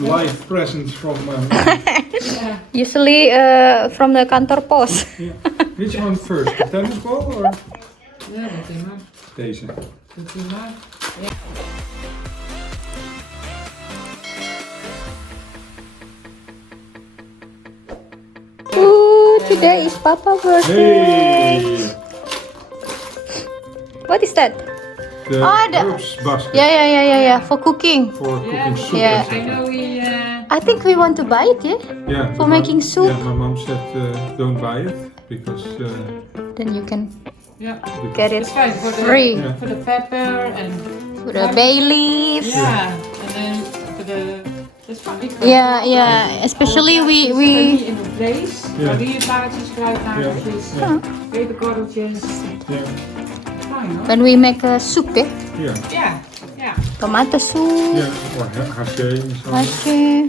live presents from... Usually from the kantor pos. Yeah. Which one first? The tennis ball or... Ja, dat is maar. Deze. Dat is maar. Ja. Ooh, today is Papa birthday. Hey! What is that? The the- herbs basket Yeah. For cooking. for cooking soup. Yeah. and I know stuff. we... I think we want to buy it, yeah? Yeah, For but making soup. Yeah, my mom said don't buy it because... Then you can Ja. get it It's fine for the... free. Yeah. For the pepper and... For the bay leaves. Yeah. And then for the... It's fine. Yeah. Especially we In het vlees. Ja. Mariepaardjes, kruidnageltjes, peperkorreltjes. Yeah. Fijn hoor. when we make a soup, eh? Yeah. Ja. Tomatensoep. Yeah. Or haché and so on. Haché.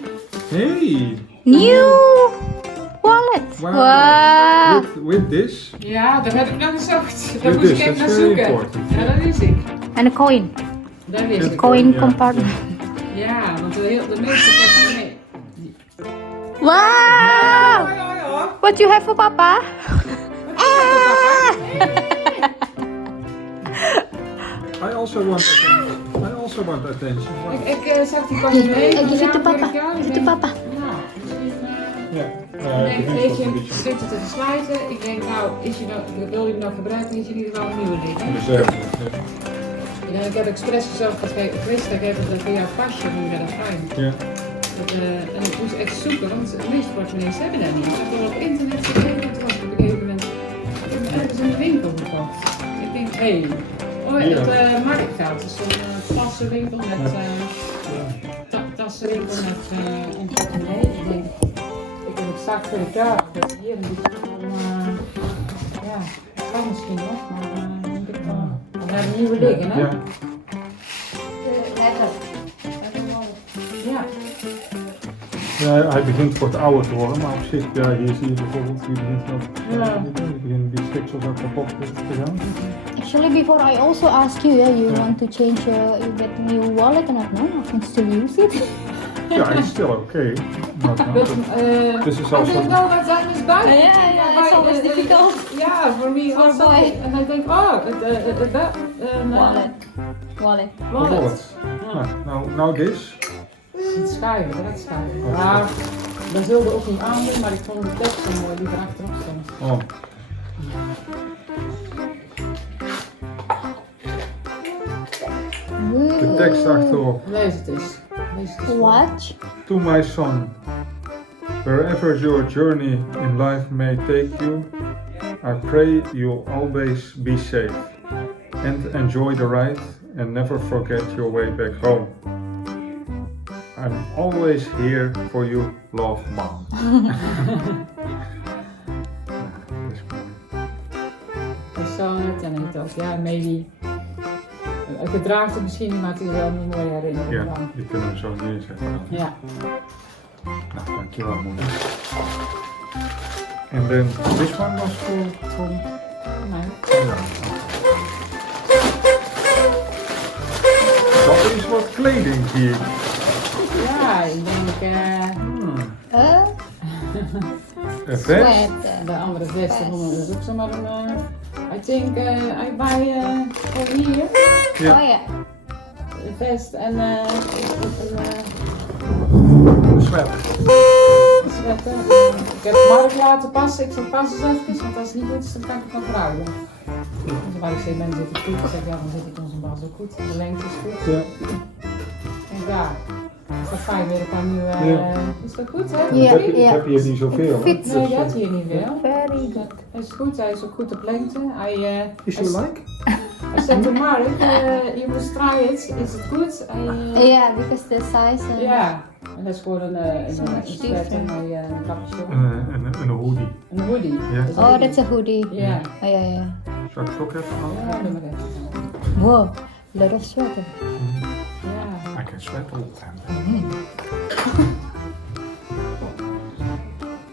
Hey! New wallet. Wow. With this? Ja, dat heb ik nog gezocht. Daar With moest this, ik even naar that's very zoeken. important. Ja, dat wist ik. And a coin. Dat wist ik. Coin Ja. compartment. Ja, want de meeste portemonnee. Wow. Ja. What you have for Papa? I also want attention. Ik zag die portemonnee. Give it to Ja, Papa. ik jou. Give it to Papa. Nou, misschien... Ja. Ik denk, weet je, zit het te verslijten. Ik denk, nou, wil je hem nog gebruiken? Is je in ieder geval een nieuwe liggen. Reserve. En ik heb expres gezorgd dat ik wist dat ik even dat bij jou pasje nu dat is fijn. Ja. En ik moest echt zoeken, want de meeste portemonnees hebben dat niet. Ik heb wel op internet gekeken, en toen was ik op een gegeven moment ergens in de winkel gekocht. Ik denk, hé, het Marktveld is een tassenwinkel met tassenwinkel met een portemonnee. Ik denk, ik heb exact voor de kaart, dat hier een beetje van, ja, dat kan misschien nog, maar denk ik van, we hebben nieuwe liggen, hè? Ja. Ja. Ja, hij begint wat ouder te worden, maar op zich, ja, hier zie je bijvoorbeeld, die begint wel, die stiksels ook kapot te gaan. Actually, before I also ask you, you want to change, you get new wallet or not? No, I can still use it. Ja, it's still okay. This is I also... didn't know that that was bad. Yeah, it's always difficult. Yeah, for me For a also. boy. And I think, oh, Wallet. Wallet. Wallet. Now this. Het schuiven, direct schuiven. Maar dat zulde ook niet aandoen, maar ik vond de tekst zo mooi die erachterop stond. Oh. De tekst achterop. Lees het eens. Lees het eens. Watch. To my son, wherever your journey in life may take you, I pray you'll always be safe and enjoy the ride and never forget your way back home. I'm always here for you, love, mom. Dat is mooi. Dat is zo net en ik dacht, ja, maybe. Het draagt het misschien niet, maar het is wel een mooie herinnering. Ja, dan. die kunnen we zo neerzetten. Ja. Nou, dankjewel moeder. En then this one was for... Nee. Ja. Dat is wat kleding hier. Ja, ik denk, Een vest. Sweater. de andere vesten vonden we dus ook zomaar een, I think I buy over hier Ja. Oh ja. een vest en een Sweater. sweater. Ik heb Mark laten passen, ik zeg pas eens even, want als het niet goed is dan kan ik het nog ruilen. Dus waar ik zeg, ben zit het goed, ik zeg ja dan zit ik onze bas ook goed, de lengte is goed. Ja. En daar, dat ga je weer een paar nieuwe, Ja. is dat goed hè? Ja. Ik heb hier niet zoveel. hè. Fit. Nee, dat hier niet veel. Very good. Hij is goed, hij is ook goed op lengte. Is you like? I said to Mark, you must try it. Is it good? Yeah, because the size. Ja, en dat is gewoon een So much sweater different. met een capuchon. Een hoodie. Een hoodie. Ja. Oh, that's a hoodie. Ja. Oh yeah. Zal ik het ook even halen? Ja, doe maar even. Wow, lot of sweater. Ja. I can sweat all the time.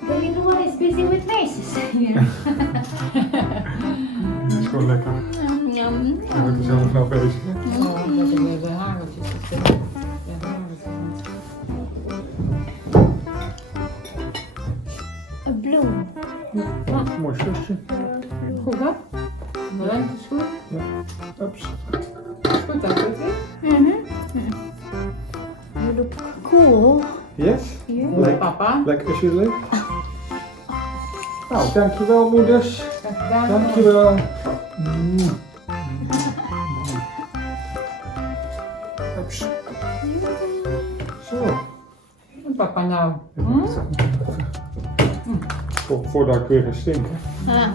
The little one is busy with faces. Dat is gewoon lekker. Yum. Ik ben er zelf nou bezig. hè. Oh, dat is weer de hageltjes. Ja, de hageltjes. Mooi zusje. Goed hè? De lengte is goed. Ups. Goed dat goed hè? You look cool. Yes? Yeah. Goed papa. Lekker alsjeblieft. Nou, dankjewel moeders. Daar. Dankjewel. Ups. Zo. Papa nou. Voordat ik weer ga stinken. Ah,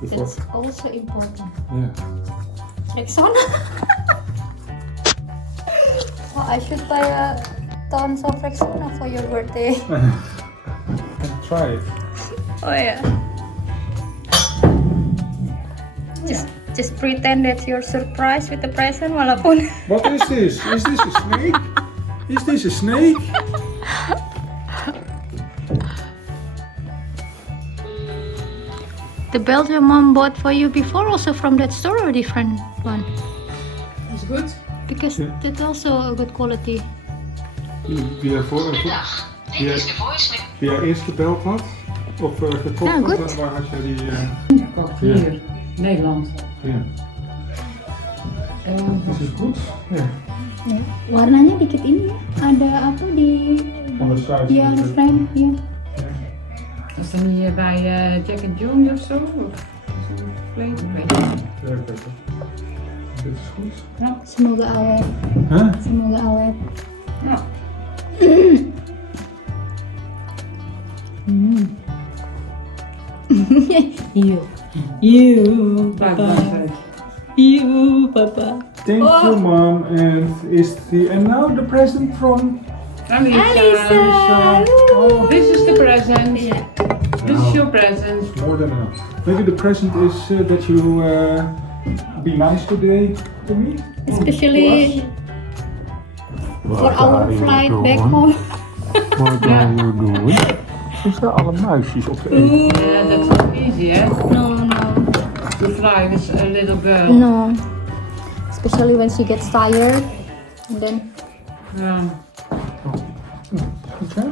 Before- that's also important. Ja. Rexona. Oh, I should buy a tons of Rexona for your birthday. And try it. Oh yeah. Just pretend that you're surprised with the present walaupun What is this? Is this a snake? Is this a snake? the belt your mom bought for you before also from that store or a different one? Is goed? Because Yeah. that's also a good quality. Via eerst gebeld had? Of getrokken? Ja, goed. Waar had jij die... Kocht hier. Nederland. Ja. Dat is goed. Ja. Ya. Warnanya dikit ini ya. Ada apa di Van de site. ya frame ya. Is dat niet bij Jack and Junior of zo? Of zo'n kleed? Ik weet het niet. Ja, kijk. Dit is goed. Ja. Semoga awet. Huh? Semoga awet. Ja. You. Papa. You, papa. Thank you, mom. And now the present from Alisa. Oh, This is the present. Yeah. This is your present. more than enough. Maybe the present is that you be nice today to me. Especially for our flight back home. What are you doing? Is daar alle muisjes op de een? Yeah, that's not easy, eh? No, no, To fly with a little girl. no. Especially when she gets tired, and then Yeah. Okay.